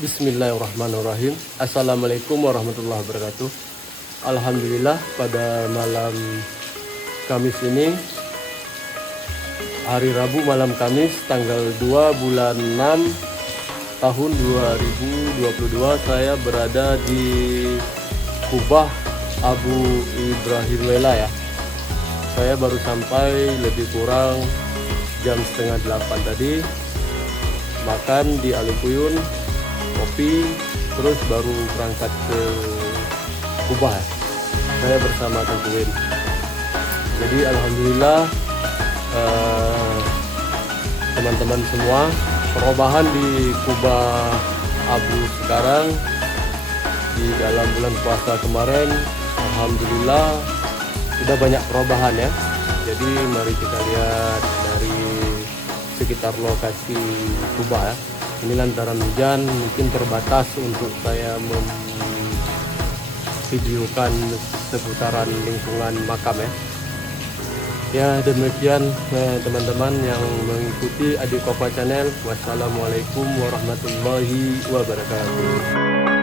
Bismillahirrahmanirrahim. Assalamualaikum warahmatullahi wabarakatuh. Alhamdulillah pada malam Kamis ini, hari Rabu malam Kamis tanggal 2 bulan 6 tahun 2022, saya berada di Kubah Abu Ibrahim Lela ya. Saya baru sampai lebih kurang jam setengah 8 tadi, makan di Alukuyun, kopi, terus baru berangkat ke Kubah ya. Saya bersama Tengku Win. Jadi alhamdulillah teman-teman semua, perubahan di Kubah Abu sekarang di dalam bulan puasa kemarin alhamdulillah sudah banyak perubahan ya. Jadi mari kita lihat dari sekitar lokasi Kubah ya. Ini lantaran hujan mungkin terbatas untuk saya memvideokan seputaran lingkungan makam ya. Ya demikian teman-teman yang mengikuti Adik Kopa Channel. Wassalamualaikum warahmatullahi wabarakatuh.